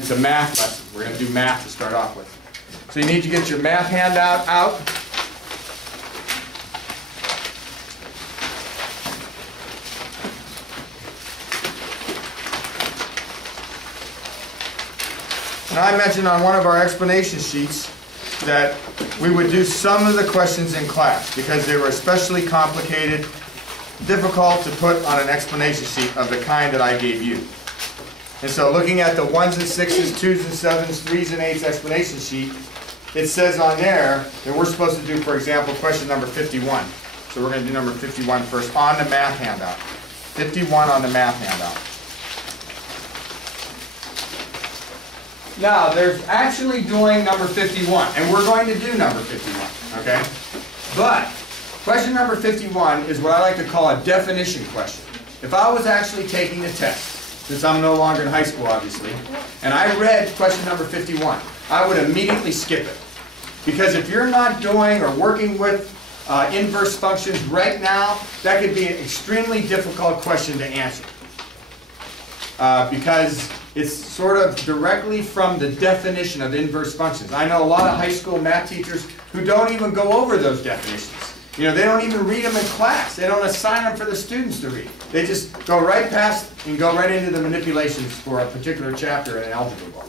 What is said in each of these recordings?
It's a math lesson. We're going to do math to start off with. So you need to get your math handout out. Now I mentioned on one of our explanation sheets that we would do some of the questions in class because they were especially complicated, difficult to put on an explanation sheet of the kind that I gave you. And so looking at the 1s and 6s, 2s and 7s, 3s and 8s explanation sheet, it says on there that we're supposed to do, for example, question number 51. So we're going to do number 51 first on the math handout. 51 on the math handout. Now, there's actually doing number 51, and we're going to do number 51, okay? But question number 51 is what I like to call a definition question. If I was actually taking the test, since I'm no longer in high school, obviously, and I read question number 51, I would immediately skip it. Because if you're not doing or working with inverse functions right now, that could be an extremely difficult question to answer. Because it's sort of directly from the definition of inverse functions. I know a lot of high school math teachers who don't even go over those definitions. You know, they don't even read them in class. They don't assign them for the students to read. They just go right past and go right into the manipulations for a particular chapter in an algebra book.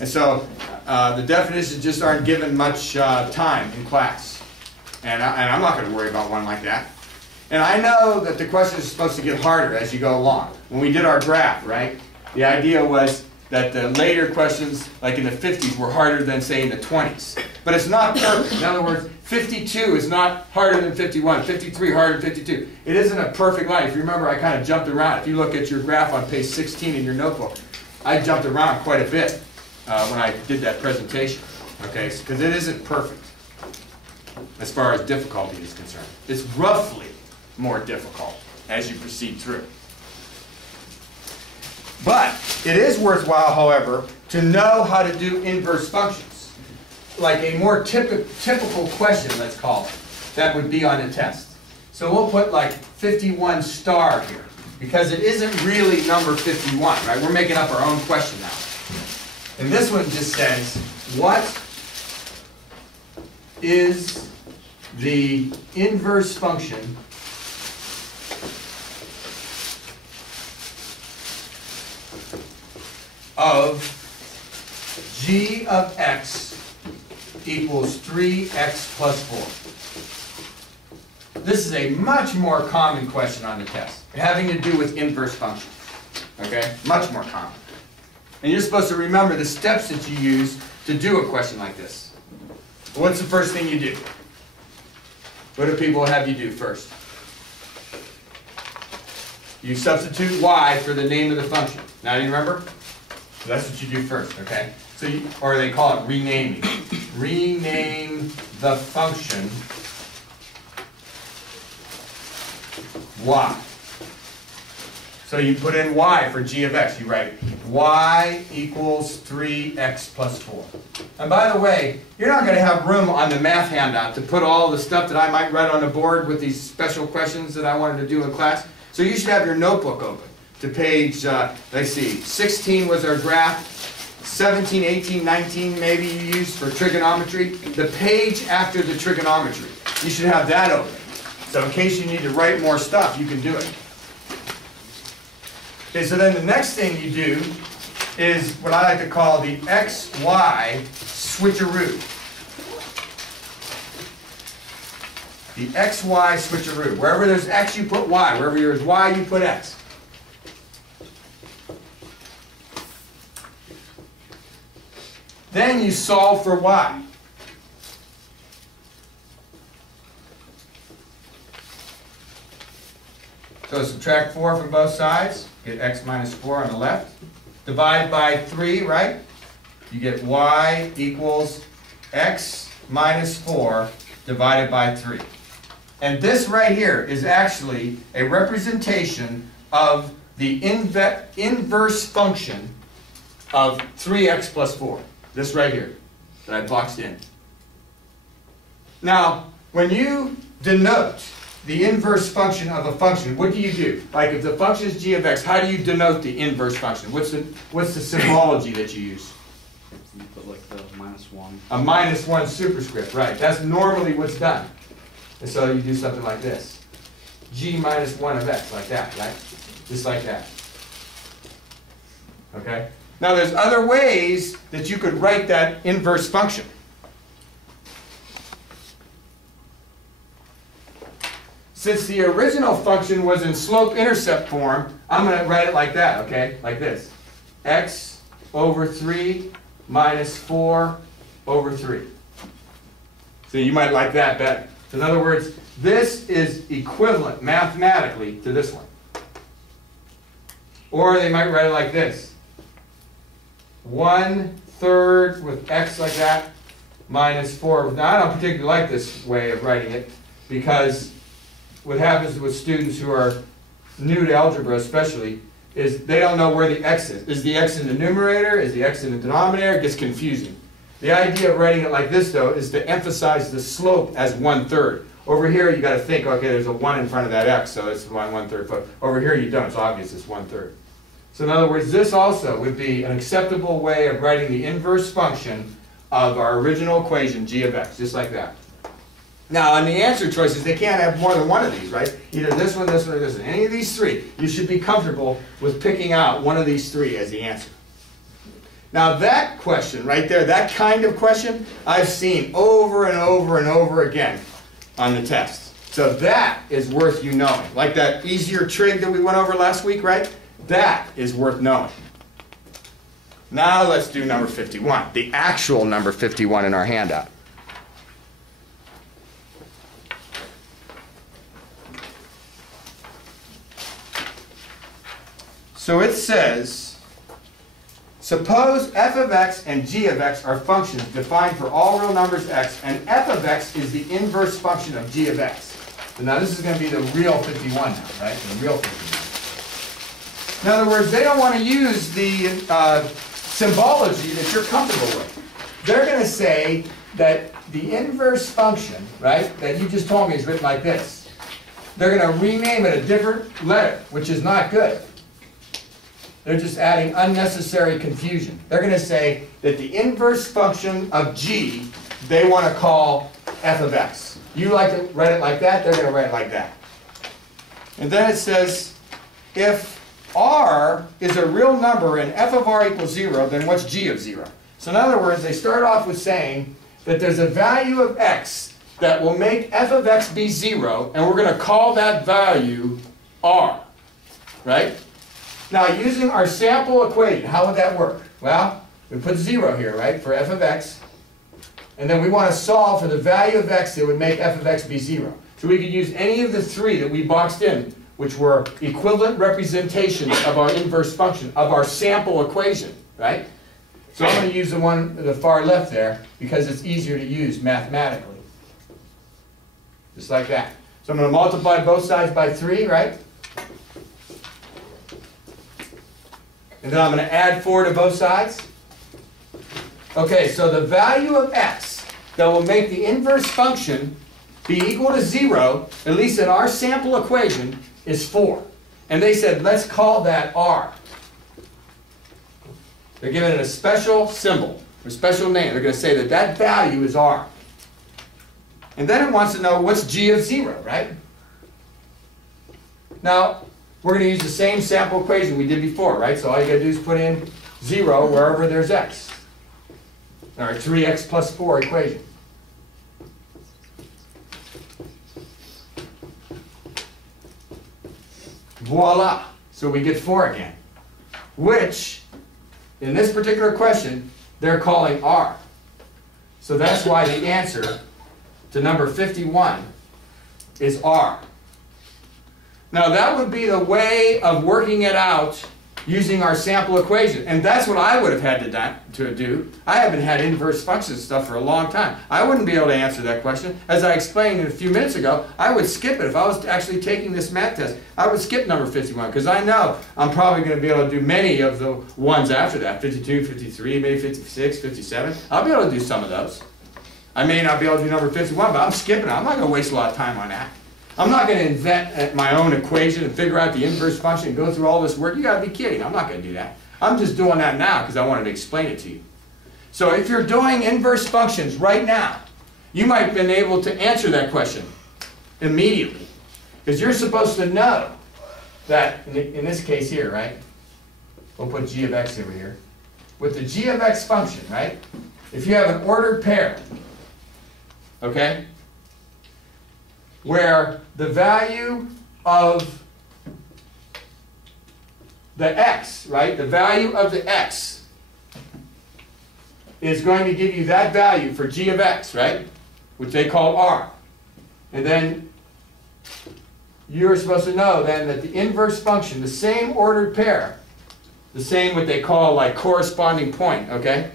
And so the definitions just aren't given much time in class. And I'm not going to worry about one like that. And I know that the questions are supposed to get harder as you go along. When we did our graph, right, the idea was that the later questions, like in the 50s, were harder than, say, in the 20s. But it's not perfect. In other words, 52 is not harder than 51, 53 harder than 52. It isn't a perfect line. If you remember, I kind of jumped around. If you look at your graph on page 16 in your notebook, I jumped around quite a bit when I did that presentation, okay, because it isn't perfect as far as difficulty is concerned. It's roughly more difficult as you proceed through. But it is worthwhile, however, to know how to do inverse functions. Like a more typical question, let's call it, that would be on the test. So we'll put like 51 star here, because it isn't really number 51, right? We're making up our own question now. And this one just says, what is the inverse function of g of x equals 3x plus 4. This is a much more common question on the test, having to do with inverse functions. Okay? Much more common. And you're supposed to remember the steps that you use to do a question like this. What's the first thing you do? What do people have you do first? You substitute y for the name of the function. Now do you remember? So that's what you do first, okay? So or they call it renaming. Rename the function y. So you put in y for g of x. You write y equals 3x plus 4. And by the way, you're not going to have room on the math handout to put all the stuff that I might write on the board with these special questions that I wanted to do in class. So you should have your notebook open to page, let's see, 16 was our graph, 17, 18, 19 maybe you used for trigonometry. The page after the trigonometry, you should have that open. So in case you need to write more stuff, you can do it. Okay, so then the next thing you do is what I like to call the XY switcheroo. The XY switcheroo. Wherever there's X, you put Y. Wherever there's Y, you put X. Then you solve for Y. So subtract 4 from both sides. Get x minus 4 on the left. Divide by 3, right? You get y equals x minus 4 divided by 3. And this right here is actually a representation of the inverse function of 3x plus 4. This right here that I boxed in. Now, when you denote the inverse function of a function, what do you do? Like if the function is g of x, how do you denote the inverse function? What's the symbology that you use? You put like the -1. A -1 superscript, right. That's normally what's done. And so you do something like this. G minus 1 of x, like that, right? Just like that. Okay? Now there's other ways that you could write that inverse function. Since the original function was in slope-intercept form, I'm going to write it like that, okay? Like this. X over 3 minus 4 over 3. So you might like that better. In other words, this is equivalent mathematically to this one. Or they might write it like this. 1/3 with x like that minus 4. Now I don't particularly like this way of writing it because what happens with students who are new to algebra especially is they don't know where the x is. Is the x in the numerator? Is the x in the denominator? It gets confusing. The idea of writing it like this, though, is to emphasize the slope as 1/3. Over here, you got to think, okay, there's a 1 in front of that x, so it's 1/3 foot. Over here, you don't. It's obvious it's 1/3. So in other words, this also would be an acceptable way of writing the inverse function of our original equation, g of x, just like that. Now, in the answer choices, they can't have more than one of these, right? Either this one, or this one. Any of these three, you should be comfortable with picking out one of these three as the answer. Now, that question right there, that kind of question, I've seen over and over and over again on the test. So that is worth you knowing. Like that easier trig that we went over last week, right? That is worth knowing. Now let's do number 51, the actual number 51 in our handout. So it says, suppose f of x and g of x are functions defined for all real numbers x, and f of x is the inverse function of g of x. So now this is going to be the real 51 now, right? The real 51. In other words, they don't want to use the symbology that you're comfortable with. They're going to say that the inverse function, right, that you just told me is written like this. They're going to rename it a different letter, which is not good. They're just adding unnecessary confusion. They're going to say that the inverse function of g, they want to call f of x. You like to write it like that, they're going to write it like that. And then it says, if r is a real number and f of r equals 0, then what's g of 0? So in other words, they start off with saying that there's a value of x that will make f of x be 0, and we're going to call that value r, right? Now, using our sample equation, how would that work? Well, we put 0 here, right, for f of x. And then we want to solve for the value of x that would make f of x be 0. So we could use any of the three that we boxed in, which were equivalent representations of our inverse function, of our sample equation, right? So I'm going to use the one at the far left there because it's easier to use mathematically. Just like that. So I'm going to multiply both sides by 3, right? And then I'm going to add 4 to both sides. Okay, so the value of x that will make the inverse function be equal to 0, at least in our sample equation, is 4. And they said, let's call that r. They're giving it a special symbol, a special name. They're going to say that that value is r. And then it wants to know what's g of 0, right? Now, we're going to use the same sample equation we did before, right? So all you got to do is put in 0 wherever there's x. Our 3x plus 4 equation. Voila! So we get 4 again, which, in this particular question, they're calling r. So that's why the answer to number 51 is r. Now that would be the way of working it out using our sample equation. And that's what I would have had to do. I haven't had inverse function stuff for a long time. I wouldn't be able to answer that question. As I explained a few minutes ago, I would skip it. If I was actually taking this math test, I would skip number 51 because I know I'm probably going to be able to do many of the ones after that. 52, 53, maybe 56, 57. I'll be able to do some of those. I may not be able to do number 51, but I'm skipping it. I'm not going to waste a lot of time on that. I'm not going to invent my own equation and figure out the inverse function and go through all this work. You got to be kidding. I'm not going to do that. I'm just doing that now because I wanted to explain it to you. So if you're doing inverse functions right now, you might have been able to answer that question immediately. Because you're supposed to know that, in this case here, right? We'll put g of x over here. With the g of x function, right? If you have an ordered pair, okay, where the value of the x, right, the value of the x is going to give you that value for g of x, right, which they call r. And then you're supposed to know then that the inverse function, the same ordered pair, the same what they call like corresponding point, okay,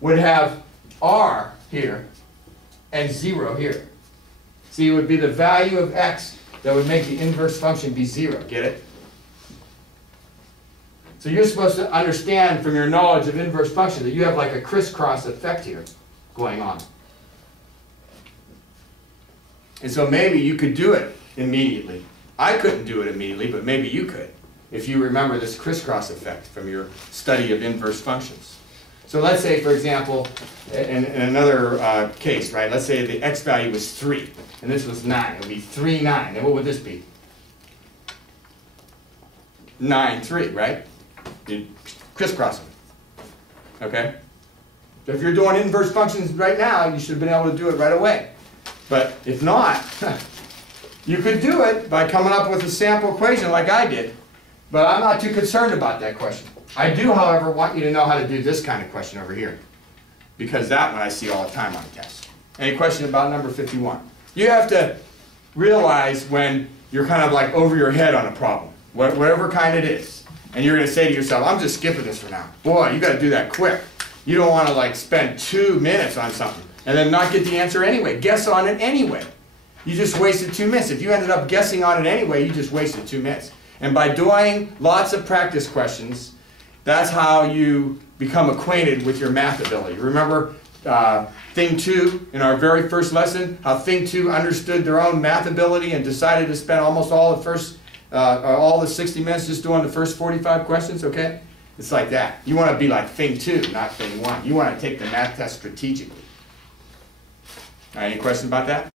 would have r here and 0 here. See, it would be the value of x that would make the inverse function be 0. Get it? So you're supposed to understand from your knowledge of inverse function that you have like a crisscross effect here going on. And so maybe you could do it immediately. I couldn't do it immediately, but maybe you could, if you remember this crisscross effect from your study of inverse functions. So let's say, for example, in another case, right, let's say the x value was 3, and this was 9. It would be 3, 9. And what would this be? 9, 3, right? You crisscross them. Okay? So if you're doing inverse functions right now, you should have been able to do it right away. But if not, you could do it by coming up with a sample equation like I did. But I'm not too concerned about that question. I do, however, want you to know how to do this kind of question over here, because that one I see all the time on tests. Any question about number 51? You have to realize when you're kind of like over your head on a problem, whatever kind it is, and you're going to say to yourself, I'm just skipping this for now. Boy, you got to do that quick. You don't want to like spend 2 minutes on something and then not get the answer anyway. Guess on it anyway. You just wasted 2 minutes. If you ended up guessing on it anyway, you just wasted 2 minutes. And by doing lots of practice questions, that's how you become acquainted with your math ability. Remember thing 2 in our very first lesson, how thing 2 understood their own math ability and decided to spend almost all the 60 minutes just doing the first 45 questions, okay? It's like that. You want to be like thing 2, not thing 1. You want to take the math test strategically. All right, any questions about that?